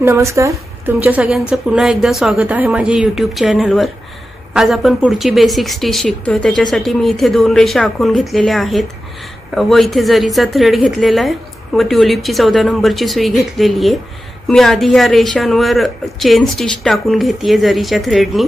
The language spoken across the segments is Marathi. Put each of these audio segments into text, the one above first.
नमस्कार, तुमच्या सगळ्यांचं पुन्हा एकदा स्वागत आहे माझ्या यूट्यूब चॅनलवर। आज आपण पुढची बेसिक स्टिच शिकतोय। त्याच्यासाठी मी इथे 2 रेषा आखून घेतलेल्या आहेत व इथे जरीचा थ्रेड घेतलेला आहे व ट्यूलिपची 14 नंबरची सुई घेतलेली आहे। मी आधी या रेषांवर चेन स्टिच टाकून घेतेय जरीच्या थ्रेडनी।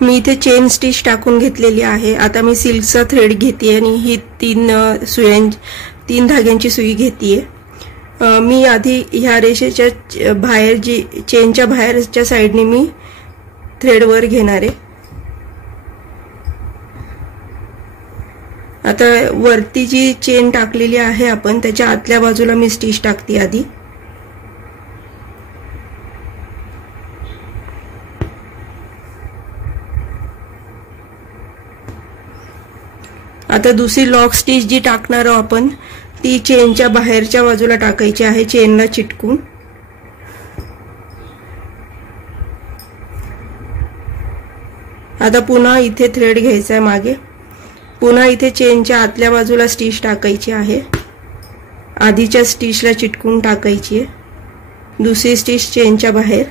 मी इथे चेन स्टिच टाकून घेतलेली आहे। आता मी सिल्कचा थ्रेड घेते आणि ही 3 धाग्यांची सुई घेते। मी आधी ह्या रेषेच्या बाहेर जी चेनच्या बाहेरच्या साइडने मी थ्रेड वर घेणार आहे। आता वरती जी चेन टाकलेली आहे आपण त्याच्या आतल्या बाजूला मी स्टिच टाकते आधी। आता दुसरी लॉक स्टिच जी टाकणार आहोत आपण ती चेनच्या बाहेरच्या बाजूला टाकायची आहे, चेनला चिटकून। आता पुन्हा इथे थ्रेड घ्यायचा आहे मागे, पुन्हा इथे चेनच्या आतल्या बाजूला स्टिच टाकायची आहे, आधीच्या स्टिचला चिटकून टाकायची आहे। दुसरी स्टिच चेनच्या बाहेर,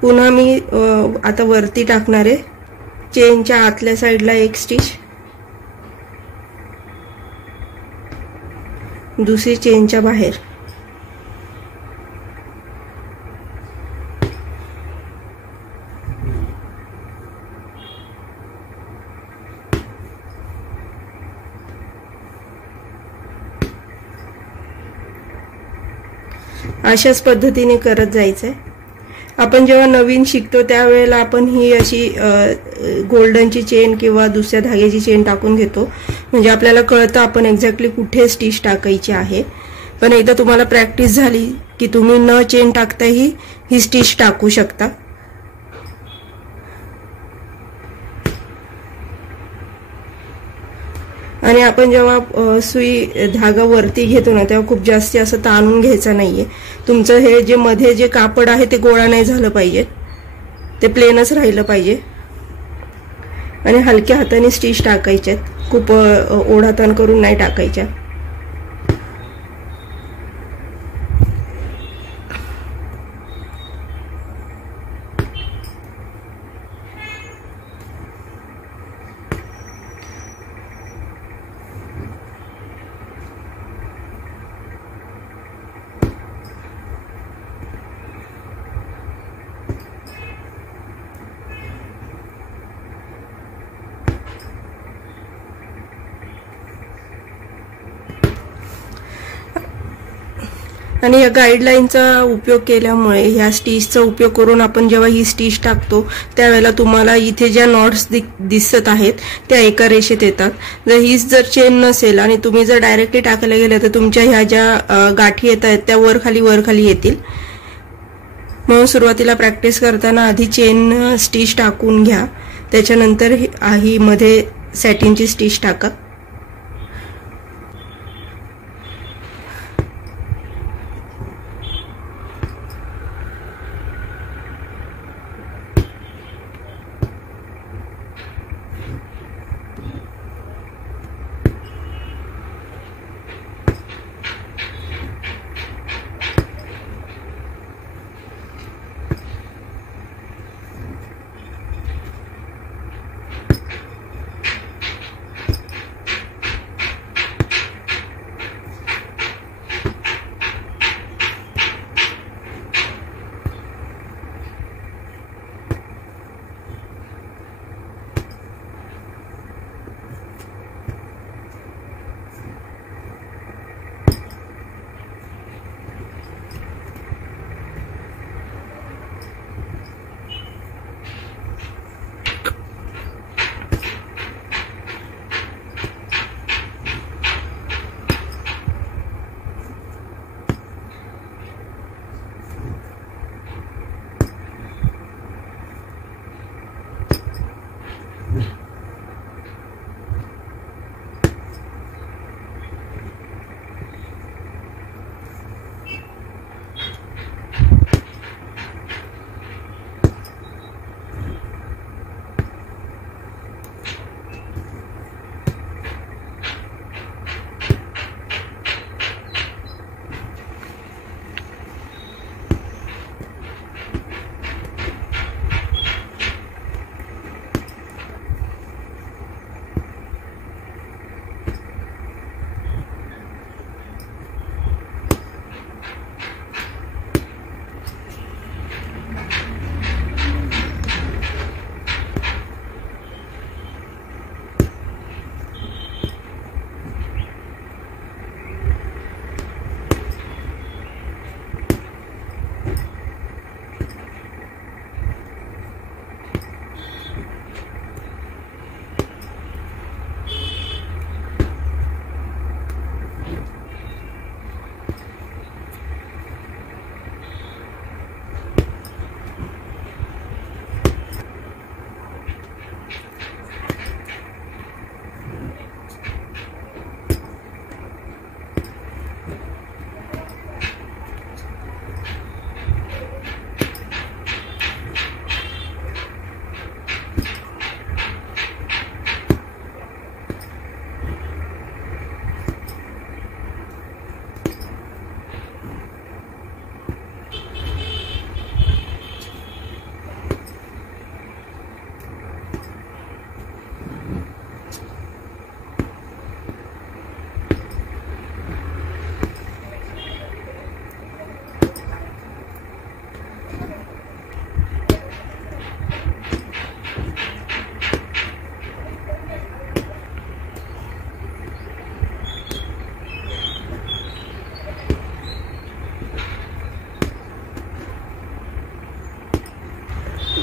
पुन्हा मी आता वरती टाकणार आहे चेनच्या आतल्या साइडला एक स्टिच, दुसरी चेनच्या बाहेर। अशाच पद्धतीने करत जायचंय। आपण जेव्हा नवीन शिकतो त्यावेळेला आपण ही अशी गोल्डनची चेन किंवा दुसऱ्या धाग्याची चेन टाकून घेतो, म्हणजे आपल्याला कळतं आपण एक्झॅक्टली कुठे स्टिच टाकायची आहे। पण एकदा तुम्हाला प्रॅक्टिस झाली की तुम्ही न चेन टाकताही ही स्टिच टाकू शकता। आणि आपण जेव्हा सुई धागा वरती घेतो ना तेव्हा खूप जास्त असं ताणून घ्यायचं नाहीये। तुमचं हे जे मध्ये जे कापड आहे ते गोळा नाही झालं पाहिजे, ते प्लेनच राहिलं पाहिजे। आणि हलक्या हाताने स्टिच टाकायच्यात, खूप ओढाताण करून नाही टाकायच्या। आणि या गाइडलाइनचा उपयोग केल्यामुळे ह्या स्टिचचा उपयोग करून आपण जेव्हा ही स्टिच टाकतो त्यावेळेला तुम्हाला इथे ज्या नॉट्स दिसत आहेत त्या एका रेषेत येतात। जर चेन नसेल आणि तुम्ही जर डायरेक्टली टाकायला गेले तर तुमच्या ह्या ज्या गाठी येत आहेत त्या वर खाली येतील। म्हणून सुरुवातीला प्रॅक्टिस करताना आधी चेन स्टिच टाकून घ्या, त्याच्यानंतर ही मध्ये सॅटिनची स्टिच टाका।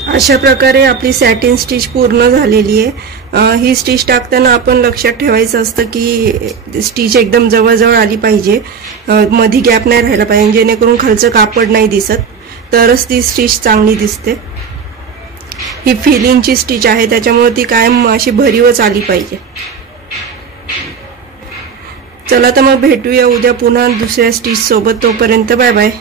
अशा प्रकारे आपली सॅटिन स्टिच पूर्ण झालेली आहे। ही स्टिच टाकताना आपण लक्षात ठेवायचं असतं की स्टिच एकदम जवळजवळ आली पाहिजे, मध्ये गॅप नाही राहायला पाहिजे, जेणेकरून खालचं कापड नाही दिसत, तरच ती स्टिच चांगली दिसते। ही फिलिंगची स्टिच आहे, त्याच्यामुळे ती कायम अशी भरीवच आली पाहिजे। चला तर मग भेटूया उद्या पुन्हा दुसऱ्या स्टिच सोबत, तोपर्यंत बाय बाय।